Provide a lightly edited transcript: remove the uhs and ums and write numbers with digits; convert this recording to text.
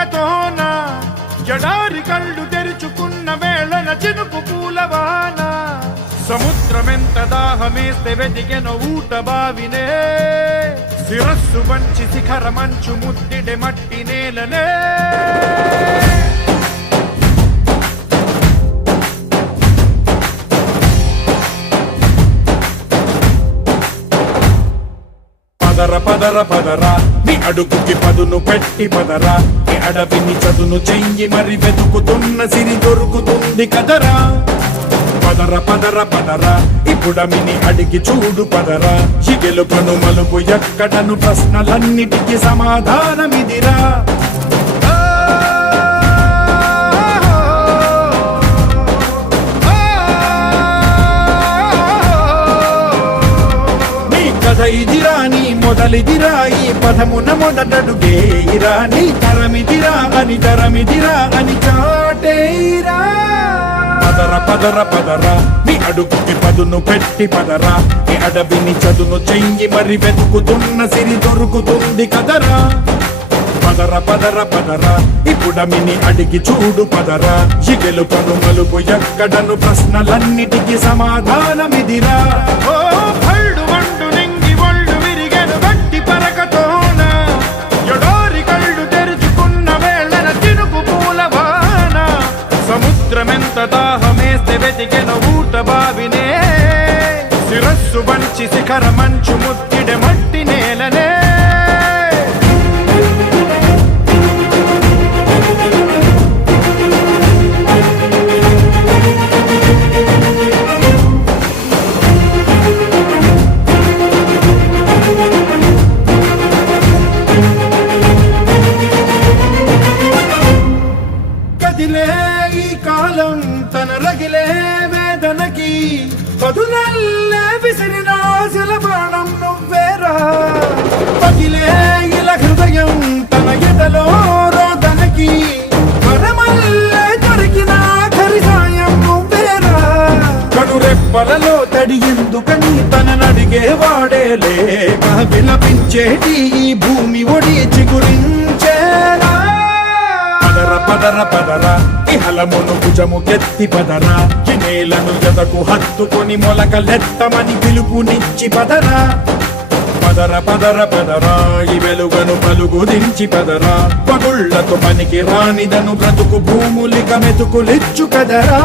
పరకతోన జడారి కళ్ళు తెరుచుకున్న వేళన చినుకు పూలవాన సముద్రమెంత దాహమేస్తే వెతికెన ఊట బావినే శిరస్సు వంచి శిఖర మంచు ముద్దిడే మట్టి నేలనే పదర పదర పదరా నీ అడుగుకి పదును పెట్టి పదరా నీ అడవిని చదును చెయ్యి మరి వెతుకుతున్న సిరి దొరుకుతుంది కదరా పదర పదర పదరా ఇప్పుడమిని అడిగి చూడు పదరా ఈ గెలుపను మలుపు ఎక్కడను ప్రశ్నలన్నిటికీ సమాధానమిదిరా ఇదిరా నీ మొదలిదిరా ఈ పదమున మొదటడుగేయిరా నీ తరమిదిరా అని చాటేరా పదర పదర పదరా నీ అడుగుకి పదును పెట్టి పదరా నీ అడవిని చదును చెయ్యి మరి వెతుకుతున్న సిరి దొరుకుతుంది కదరా పదర పదర పదరా ఇప్పుడమిని అడిగి చూడు పదరా ఈ గెలుపను మలుపు ఎక్కడను ప్రశ్నలన్నిటికీ సమాధానమిదిరా ఓ భళ్ళు వండు నింగి ఒళ్ళు విరిగెను గట్టి పరకతోన జడారి కళ్ళు తెరుచుకున్న వేళన చినుకు పూలవాన సముద్రమెంత దాహమేస్తే వెతికెన ఊట బావినే శిరస్సు వంచి శిఖర మంచు ముద్దిడే మట్టి నేలనే ఈ కాలం తన రగిలే వేదనకి పదునల్లే విసిరిన శిలబాణం నువ్వేరా పగిలే ఇలా హృదయం తన ఎదలో రోదనకి పరమల్లే దొరికిన ఖరిసాయం నువ్వేరా కడురెప్పలలో తడి ఎందుకని తననడిగే వాడే లేక విలపించేటి ఈ భూమి ఒడి చిగురించేరా పదర పదరా ఇహలమును భుజము కెత్తి పదరా ఈ నేలను జతకు హత్తుకొని మొలకలెత్తమని పిలుపునిచ్చి పదరా పదర పదర పదరా ఈ వెలుగను పలుగు దించి పదరా పగుళ్లతో పనికి రానిదను బ్రతుకు భూములిక మెతుకులిచ్చు కదరా